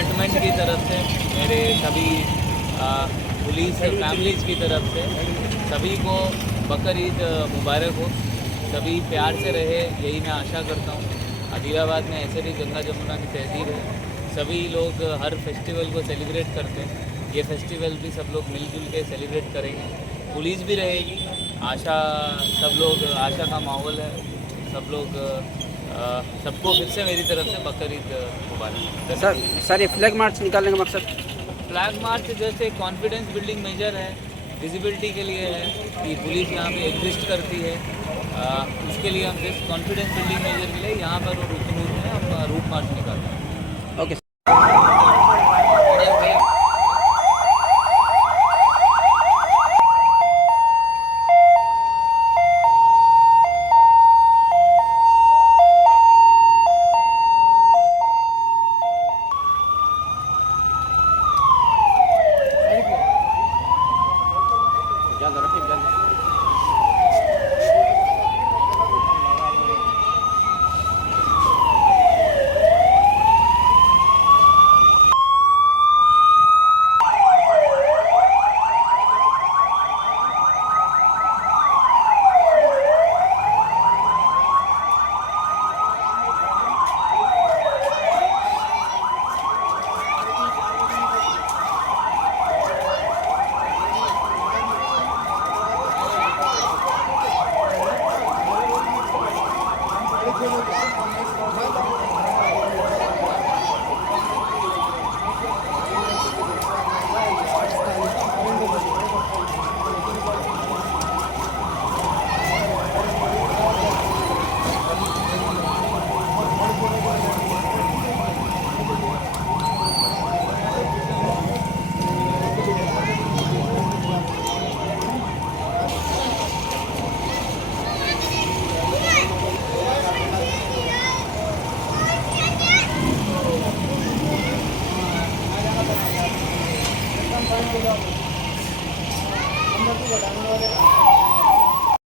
डिपार्टमेंट की तरफ से, मेरे सभी पुलिस फैमिलीज़ की तरफ से सभी को बकर ईद मुबारक हो। सभी प्यार से रहे, यही मैं आशा करता हूँ। आदिलाबाद में ऐसे भी गंगा जमुना की तहजीब है, सभी लोग हर फेस्टिवल को सेलिब्रेट करते हैं। ये फेस्टिवल भी सब लोग मिलजुल के सेलिब्रेट करेंगे, पुलिस भी रहेगी। आशा, सब लोग आशा का माहौल है। सब लोग सबको फिर से मेरी तरफ से बकर ईद मुबारक। सर ये फ्लैग मार्च निकालने का मकसद? फ्लैग मार्च जैसे कॉन्फिडेंस बिल्डिंग मेजर है, विजिबिलिटी के लिए है कि पुलिस यहाँ पे एग्जिस्ट करती है। उसके लिए हम जस्ट कॉन्फिडेंस बिल्डिंग मेजर के लिए यहाँ पर रुकनूर में हम रूट मार्च निकालते हैं। ओके। जल्द रफीक जल्द। अंदर